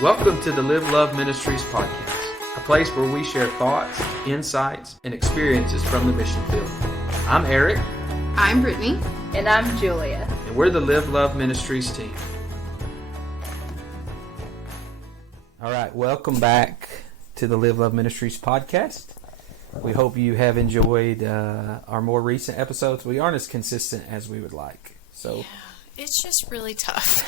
Welcome to the Live Love Ministries podcast, a place where we share thoughts, insights, and experiences from the mission field. I'm Eric. I'm Brittany. And I'm Julia. And we're the Live Love Ministries team. All right, welcome back to the Live Love Ministries podcast. We hope you have enjoyed our more recent episodes. We aren't as consistent as we would like. So. Yeah. It's just really tough.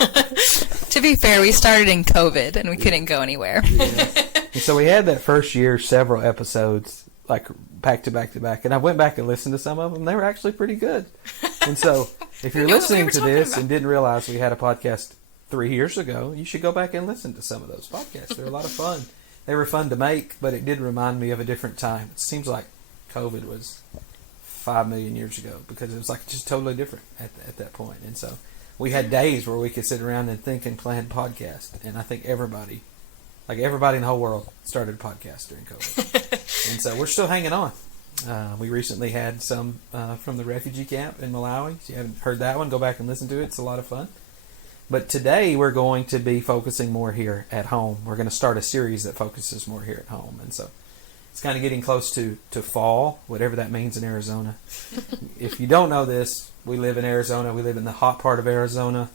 To be fair, we started in COVID and we couldn't go anywhere. Yeah. And so we had that first year, several episodes, like back to back to back. And I went back and listened to some of them. They were actually pretty good. And so if you're listening to this and didn't realize we had a podcast 3 years ago, you should go back and listen to some of those podcasts. They're a lot of fun. They were fun to make, but it did remind me of a different time. It seems like COVID was 5 million years ago because it was like just totally different at that point. And so we had days where we could sit around and think and plan podcasts, and I think everybody in the whole world started a podcast during COVID. And so we're still hanging on. We recently had some from the refugee camp in Malawi. If you haven't heard that one, go back and listen to it. It's a lot of fun. But today we're going to be focusing more here at home. We're going to start a series that focuses more here at home. And so it's kind of getting close to fall, whatever that means in Arizona. If you don't know this, we live in Arizona. We live in the hot part of Arizona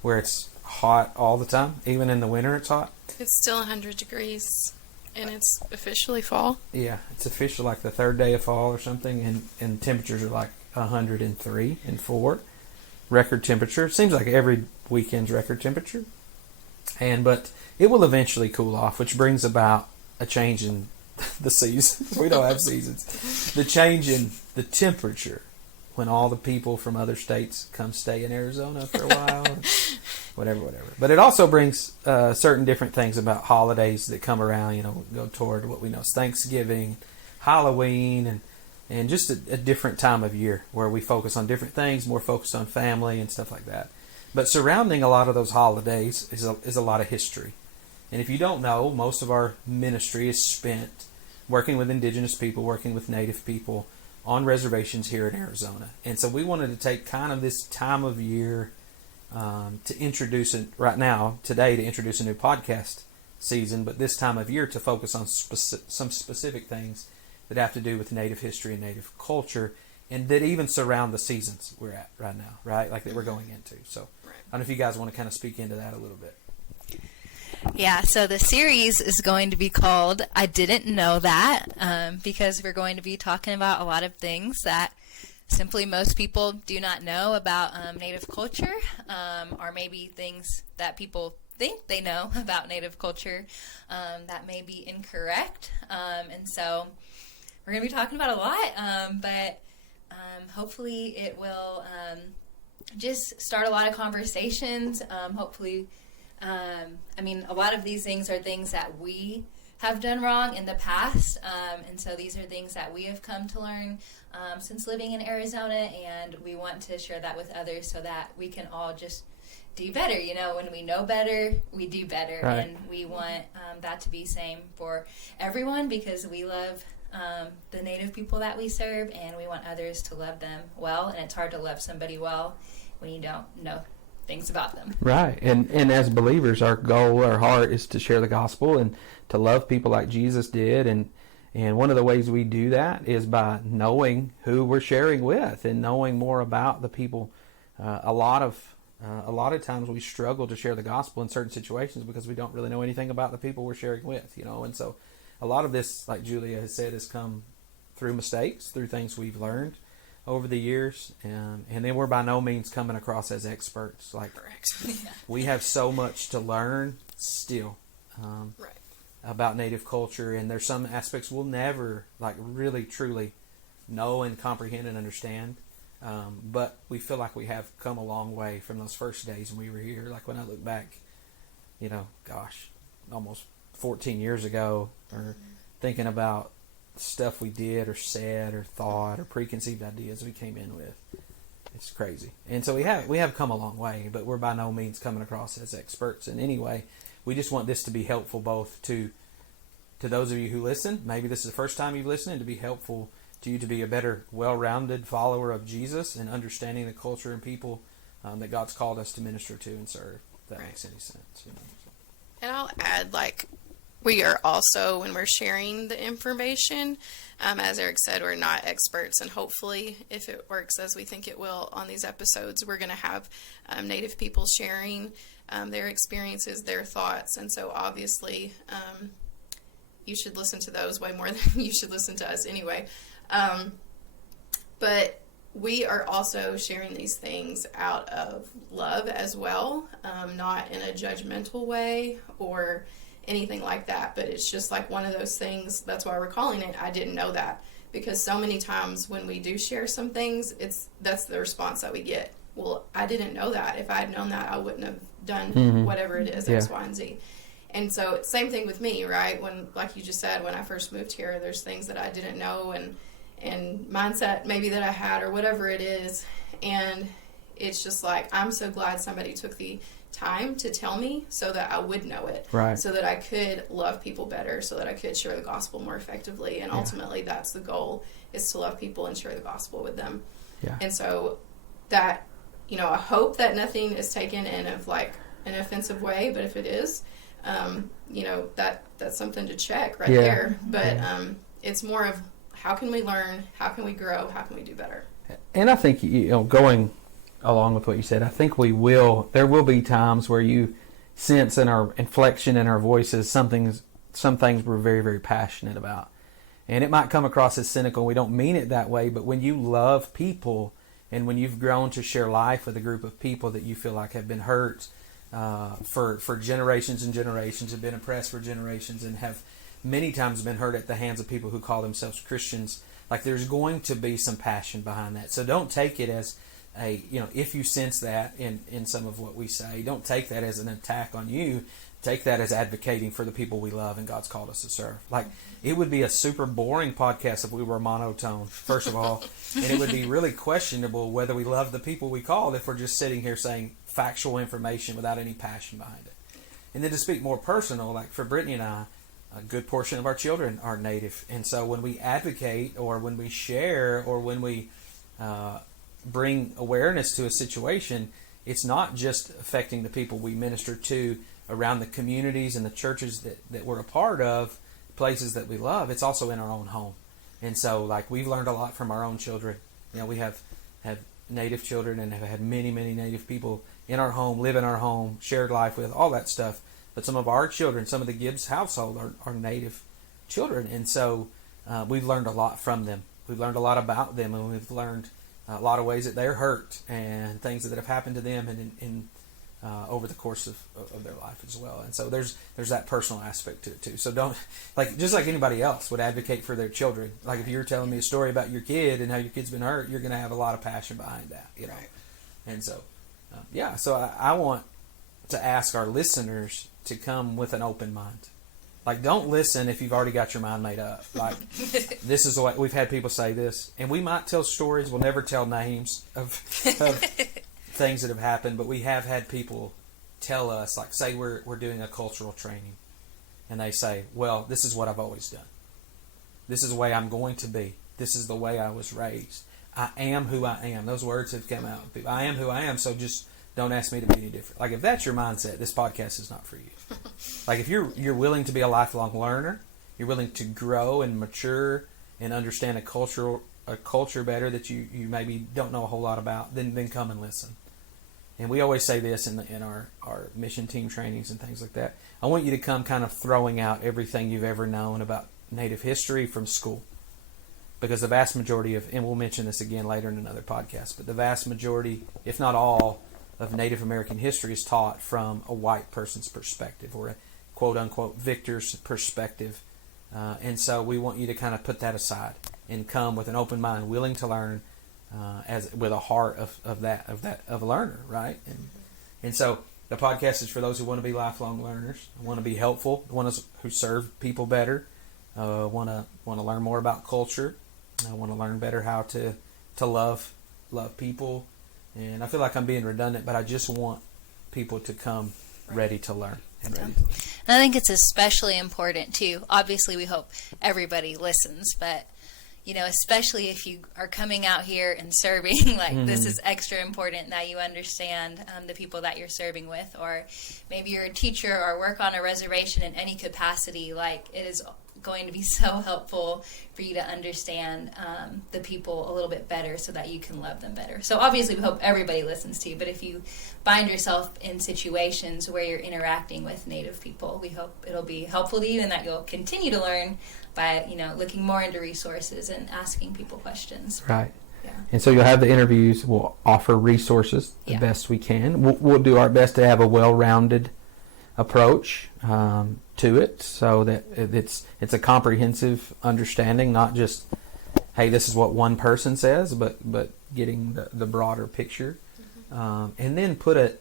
where it's hot all the time. Even in the winter, it's hot. It's still 100 degrees, and it's officially fall. Yeah, it's official like the third day of fall or something, and temperatures are like 103 and 4. Record temperature. Seems like every weekend's record temperature. But it will eventually cool off, which brings about a change in the seasons. We don't have seasons. The change in the temperature when all the people from other states come stay in Arizona for a while. whatever. But it also brings certain different things about holidays that come around, go toward what we know is Thanksgiving, Halloween, and just a different time of year where we focus on different things, more focused on family and stuff like that. But surrounding a lot of those holidays is a lot of history. And if you don't know, most of our ministry is spent working with indigenous people, working with native people on reservations here in Arizona. And so we wanted to take kind of this time of year to introduce it today to introduce a new podcast season, but this time of year to focus on some specific things that have to do with native history and native culture, and that even surround the seasons we're at right now, right? Like that we're going into. So I don't know if you guys want to kind of speak into that a little bit. Yeah, so the series is going to be called I Didn't Know That, because we're going to be talking about a lot of things that simply most people do not know about Native culture, or maybe things that people think they know about Native culture that may be incorrect. And so we're going to be talking about a lot, but hopefully it will just start a lot of conversations. Hopefully, a lot of these things are things that we have done wrong in the past, and so these are things that we have come to learn since living in Arizona, and we want to share that with others so that we can all just do better. When we know better, we do better, right. And we want that to be same for everyone because we love the Native people that we serve, and we want others to love them well, and it's hard to love somebody well when you don't know things about them. Right. And as believers, our goal, our heart is to share the gospel and to love people like Jesus did. And one of the ways we do that is by knowing who we're sharing with and knowing more about the people. A lot of times we struggle to share the gospel in certain situations because we don't really know anything about the people we're sharing with, and so a lot of this, like Julia has said, has come through mistakes, through things we've learned over the years, and then we're by no means coming across as experts. Like, correct. Yeah. We have so much to learn still Right. about Native culture, and there's some aspects we'll never really truly know and comprehend and understand. But we feel like we have come a long way from those first days when we were here. Like when I look back, almost 14 years ago, or thinking about stuff we did or said or thought or preconceived ideas we came in with. It's crazy. And so we have come a long way, but we're by no means coming across as experts in any way. We just want this to be helpful both to those of you who listen. Maybe this is the first time you've listened, and to be helpful to you to be a better, well-rounded follower of Jesus and understanding the culture and people that God's called us to minister to and serve. If that makes any sense. And I'll add, like, we are also, when we're sharing the information, as Eric said, we're not experts, and hopefully, if it works as we think it will on these episodes, we're going to have Native people sharing their experiences, their thoughts, and so obviously you should listen to those way more than you should listen to us anyway. But we are also sharing these things out of love as well, not in a judgmental way or anything like that, but it's just like one of those things. That's why we're calling it I Didn't Know That, because so many times when we do share some things, that's the response that we get. Well, I didn't know that. If I had known that, I wouldn't have done whatever it is, X, Y, and Z. And so same thing with me, right? When, like you just said, when I first moved here, there's things that I didn't know and mindset maybe that I had or whatever it is. And it's just like, I'm so glad somebody took the time to tell me so that I would know it. Right. So that I could love people better, so that I could share the gospel more effectively. And ultimately that's the goal, is to love people and share the gospel with them. Yeah. And so that, I hope that nothing is taken in of like an offensive way, but if it is, that's something to check right there. But it's more of, how can we learn? How can we grow? How can we do better? And I think, going along with what you said, I think there will be times where you sense in our inflection in our voices some things we're very, very passionate about. And it might come across as cynical. We don't mean it that way, but when you love people and when you've grown to share life with a group of people that you feel like have been hurt for generations and generations, have been oppressed for generations, and have many times been hurt at the hands of people who call themselves Christians, like there's going to be some passion behind that. So don't take it as if you sense that in some of what we say, don't take that as an attack on you. Take that as advocating for the people we love and God's called us to serve. Like, it would be a super boring podcast if we were monotone, first of all, and it would be really questionable whether we love the people we called if we're just sitting here saying factual information without any passion behind it. And then to speak more personal, like for Brittany and I, a good portion of our children are Native. And so when we advocate or when we share or when we bring awareness to a situation, it's not just affecting the people we minister to around the communities and the churches that we're a part of, places that we love. It's also in our own home. And so, like, we've learned a lot from our own children. We have Native children and have had many, many Native people in our home, live in our home, shared life with, all that stuff. But some of our children, some of the Gibbs household are Native children. And so we've learned a lot from them. We've learned a lot about them, and we've learned a lot of ways that they're hurt and things that have happened to them and over the course of their life as well. And so there's that personal aspect to it too. So don't, just like anybody else would advocate for their children. Like if you're telling me a story about your kid and how your kid's been hurt, you're going to have a lot of passion behind that, Right. And so, so I want to ask our listeners to come with an open mind. Like, don't listen if you've already got your mind made up. Like, this is the way, we've had people say this, and we might tell stories. We'll never tell names of things that have happened, but we have had people tell us, like, say we're doing a cultural training, and they say, well, this is what I've always done. This is the way I'm going to be. This is the way I was raised. I am who I am. Those words have come out. I am who I am, so just don't ask me to be any different. Like, if that's your mindset, this podcast is not for you. Like, if you're willing to be a lifelong learner, you're willing to grow and mature and understand a culture better that you maybe don't know a whole lot about, then come and listen. And we always say this in our mission team trainings and things like that. I want you to come kind of throwing out everything you've ever known about Native history from school. Because the vast majority of, and we'll mention this again later in another podcast, but the vast majority, if not all, of Native American history is taught from a white person's perspective, or a quote-unquote victor's perspective. And so we want you to kind of put that aside and come with an open mind, willing to learn, with a heart of a learner, right? And so the podcast is for those who want to be lifelong learners, want to be helpful, who serve people better, want to learn more about culture, want to learn better how to love people. And I feel like I'm being redundant, but I just want people to come ready to learn. And I think it's especially important too. Obviously, we hope everybody listens, but especially if you are coming out here and serving, like this Mm-hmm. is extra important that you understand the people that you're serving with. Or maybe you're a teacher or work on a reservation in any capacity. Like, it is going to be so helpful for you to understand the people a little bit better so that you can love them better. So obviously we hope everybody listens to you, but if you find yourself in situations where you're interacting with Native people, we hope it'll be helpful to you and that you'll continue to learn by, looking more into resources and asking people questions. Right. Yeah. And so you'll have the interviews. We'll offer resources the Yeah. best we can. We'll do our best to have a well-rounded approach to it, so that it's a comprehensive understanding, not just, hey, this is what one person says, but getting the broader picture, and then put.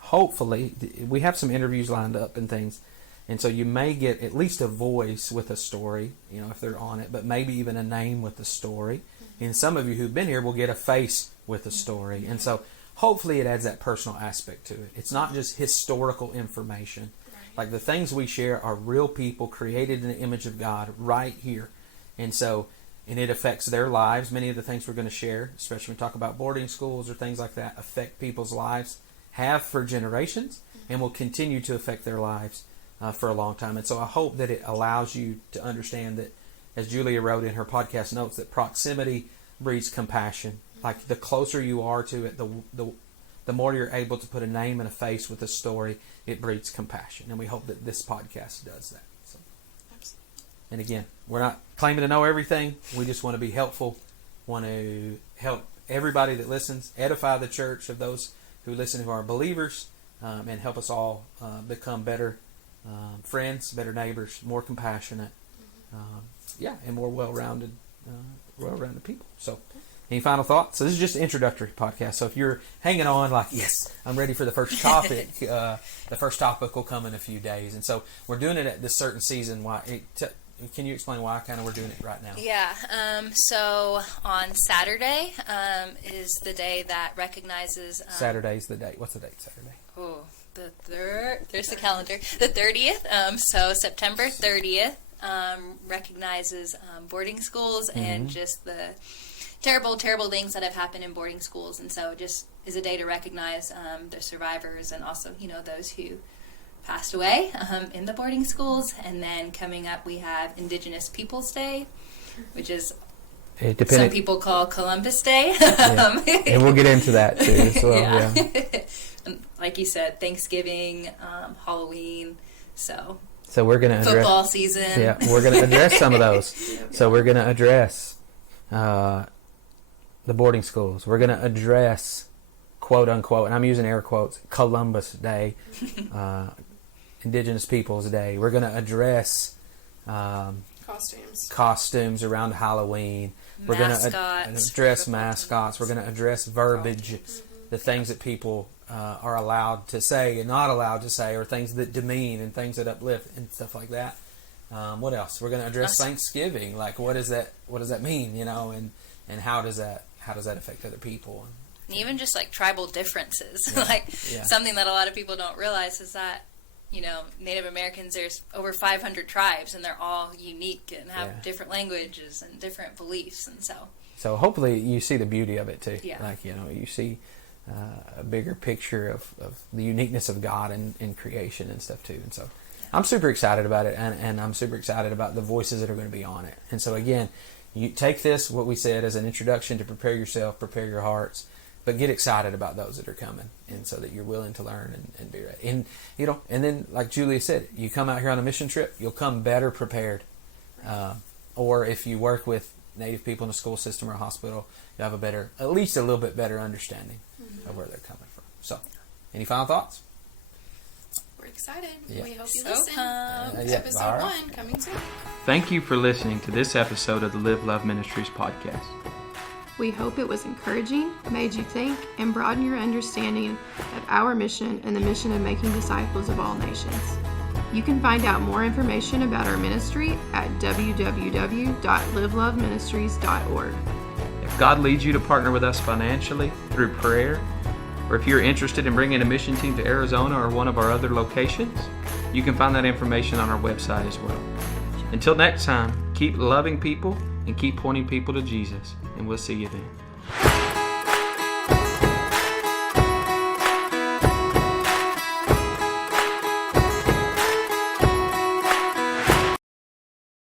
Hopefully, we have some interviews lined up and things. And so you may get at least a voice with a story, if they're on it, but maybe even a name with the story. And some of you who've been here will get a face with a story. And so hopefully it adds that personal aspect to it. It's not just historical information. Like, the things we share are real people created in the image of God right here. And it affects their lives. Many of the things we're going to share, especially when we talk about boarding schools or things like that, affect people's lives, have for generations, and will continue to affect their lives for a long time. And so I hope that it allows you to understand that, as Julia wrote in her podcast notes, that proximity breeds compassion. Like, the closer you are to it, the more you're able to put a name and a face with a story, it breeds compassion. And we hope that this podcast does that. So. And again, we're not claiming to know everything. We just want to be helpful, want to help everybody that listens, edify the church of those who listen, who are believers, and help us all become better friends, better neighbors, more compassionate, and more well-rounded people. So, any final thoughts? So this is just an introductory podcast. So if you're hanging on, like, yes, I'm ready for the first topic, the first topic will come in a few days. And so we're doing it at this certain season. Why? Can you explain why we're doing it right now? Yeah. So on Saturday is the day that recognizes... Saturday's the date. What's the date Saturday? Oh, the third. There's the calendar. The 30th. So September 30th recognizes boarding schools and just the terrible, terrible things that have happened in boarding schools. And so it just is a day to recognize the survivors and also, those who passed away in the boarding schools. And then coming up, we have Indigenous Peoples Day, which is some people call Columbus Day. Yeah. And we'll get into that too as well. Yeah. And like you said, Thanksgiving, Halloween, so we're going to address football season. Yeah, we're going to address some of those. So we're going to address the boarding schools. We're going to address, quote unquote, and I'm using air quotes, Columbus Day, Indigenous Peoples Day. We're going to address costumes around Halloween. We're going to address mascots. We're going to address verbiage, the things that people are allowed to say and not allowed to say, or things that demean and things that uplift and stuff like that. What else? We're going to address Thanksgiving. Like, what does that mean? And how does that affect other people? And even just like tribal differences. Something that a lot of people don't realize is that, Native Americans, there's over 500 tribes, and they're all unique and have different languages and different beliefs. And so hopefully you see the beauty of it too. Yeah. Like, you see a bigger picture of the uniqueness of God in creation and stuff too. And so I'm super excited about it, and I'm super excited about the voices that are going to be on it. And so again, you take this, what we said, as an introduction to prepare yourself, prepare your hearts, but get excited about those that are coming, and so that you're willing to learn and be ready. And and then, like Julia said, you come out here on a mission trip, you'll come better prepared. Or if you work with Native people in a school system or a hospital, you have at least a little bit better understanding of where they're coming from. So, any final thoughts? We're excited. Yeah. We hope you So listen. Episode all right. 1 coming soon. Thank you for listening to this episode of the Live Love Ministries podcast. We hope it was encouraging, made you think, and broadened your understanding of our mission and the mission of making disciples of all nations. You can find out more information about our ministry at www.liveloveministries.org. If God leads you to partner with us financially through prayer, or if you're interested in bringing a mission team to Arizona or one of our other locations, you can find that information on our website as well. Until next time, keep loving people and keep pointing people to Jesus, and we'll see you then.